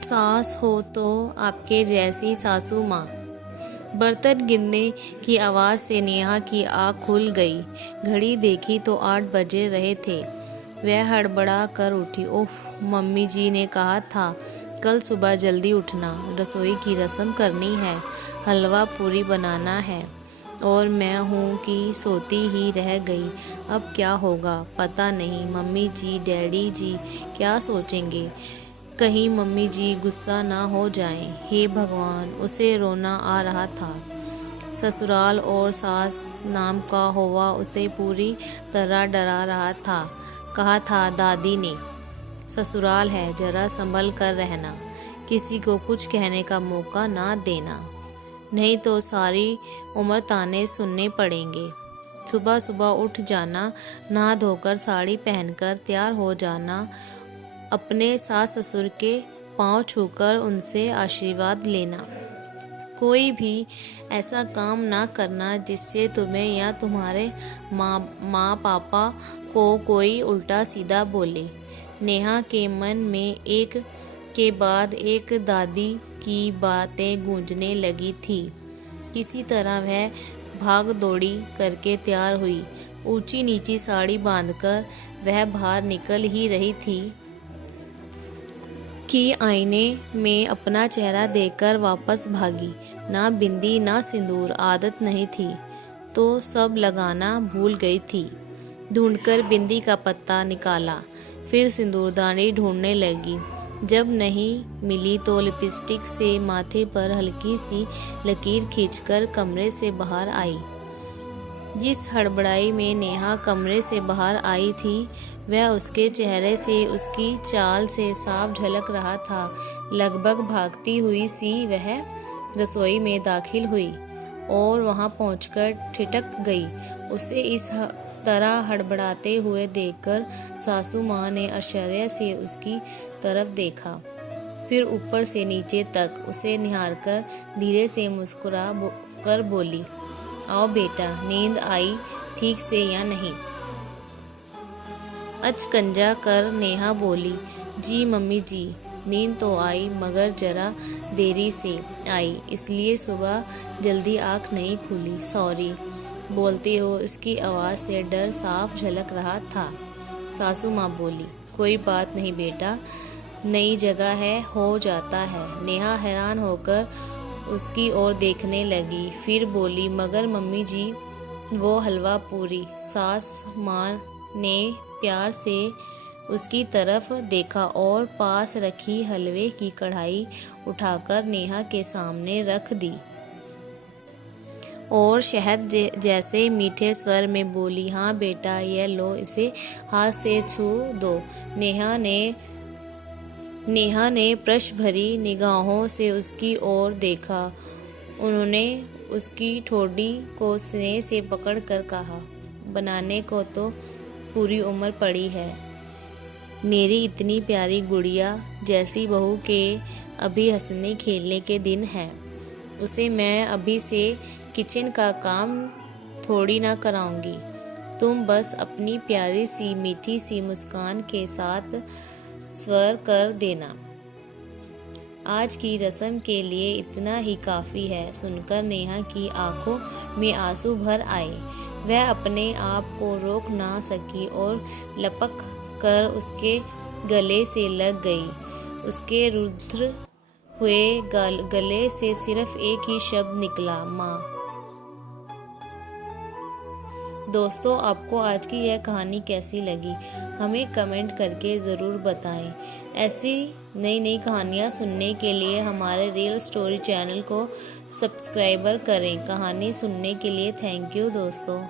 सास हो तो आपके जैसी सासू माँ। बर्तन गिरने की आवाज़ से नेहा की आँख खुल गई। घड़ी देखी तो 8 बजे रहे थे। वह हड़बड़ा कर उठी। उफ, मम्मी जी ने कहा था कल सुबह जल्दी उठना, रसोई की रस्म करनी है, हलवा पूरी बनाना है। और मैं हूँ कि सोती ही रह गई। अब क्या होगा पता नहीं। मम्मी जी डैडी जी क्या सोचेंगे, कहीं मम्मी जी गुस्सा ना हो जाएं। हे भगवान, उसे रोना आ रहा था। ससुराल और सास नाम का हौवा उसे पूरी तरह डरा रहा था। कहा था दादी ने, ससुराल है, जरा संभल कर रहना, किसी को कुछ कहने का मौका ना देना, नहीं तो सारी उम्र ताने सुनने पड़ेंगे। सुबह सुबह उठ जाना, नहा धोकर साड़ी पहनकर तैयार हो जाना, अपने सास ससुर के पांव छूकर उनसे आशीर्वाद लेना। कोई भी ऐसा काम ना करना जिससे तुम्हें या तुम्हारे माँ पापा को कोई उल्टा सीधा बोले। नेहा के मन में एक के बाद एक दादी की बातें गूंजने लगी थी। किसी तरह वह भाग दौड़ी करके तैयार हुई। ऊंची नीची साड़ी बांधकर वह बाहर निकल ही रही थी कि आईने में अपना चेहरा देखकर वापस भागी। ना बिंदी ना सिंदूर, आदत नहीं थी तो सब लगाना भूल गई थी। ढूंढकर बिंदी का पत्ता निकाला, फिर सिंदूरदानी ढूंढने लगी। जब नहीं मिली तो लिपस्टिक से माथे पर हल्की सी लकीर खींचकर कमरे से बाहर आई। जिस हड़बड़ाई में नेहा कमरे से बाहर आई थी वह उसके चेहरे से, उसकी चाल से साफ झलक रहा था। लगभग भागती हुई सी वह रसोई में दाखिल हुई और वहां पहुंचकर ठिठक गई। उसे इस तरह हड़बड़ाते हुए देखकर सासू माँ ने आश्चर्य से उसकी तरफ देखा, फिर ऊपर से नीचे तक उसे निहारकर धीरे से मुस्कुरा कर बोली, आओ बेटा, नींद आई ठीक से या नहीं? अचकंजा कर नेहा बोली, जी मम्मी जी, नींद तो आई मगर जरा देरी से आई, इसलिए सुबह जल्दी आँख नहीं खुली, सॉरी। बोलते हो उसकी आवाज़ से डर साफ झलक रहा था। सासू माँ बोली, कोई बात नहीं बेटा, नई जगह है, हो जाता है। नेहा हैरान होकर उसकी ओर देखने लगी, फिर बोली, मगर मम्मी जी वो हलवा पूरी। सास माँ ने प्यार से उसकी तरफ देखा और पास रखी हलवे की कढ़ाई उठाकर नेहा के सामने रख दी और शहद जैसे मीठे स्वर में बोली, हाँ बेटा, ये लो, इसे हाथ से छू दो। नेहा ने प्रश्न भरी निगाहों से उसकी ओर देखा। उन्होंने उसकी ठोड़ी को स्नेह से पकड़कर कहा, बनाने को तो पूरी उम्र पड़ी है, मेरी इतनी प्यारी गुड़िया जैसी बहू के अभी हंसने खेलने के दिन हैं। उसे मैं अभी से किचन का काम थोड़ी ना कराऊंगी। तुम बस अपनी प्यारी सी मीठी सी मुस्कान के साथ स्वर कर देना। आज की रस्म के लिए इतना ही काफ़ी है। सुनकर नेहा की आंखों में आंसू भर आए। वह अपने आप को रोक ना सकी और लपक कर उसके गले से लग गई। उसके रुद्र हुए गले से सिर्फ एक ही शब्द निकला, माँ। दोस्तों, आपको आज की यह कहानी कैसी लगी हमें कमेंट करके ज़रूर बताएं। ऐसी नई नई कहानियाँ सुनने के लिए हमारे रियल स्टोरी चैनल को सब्सक्राइबर करें। कहानी सुनने के लिए थैंक यू दोस्तों।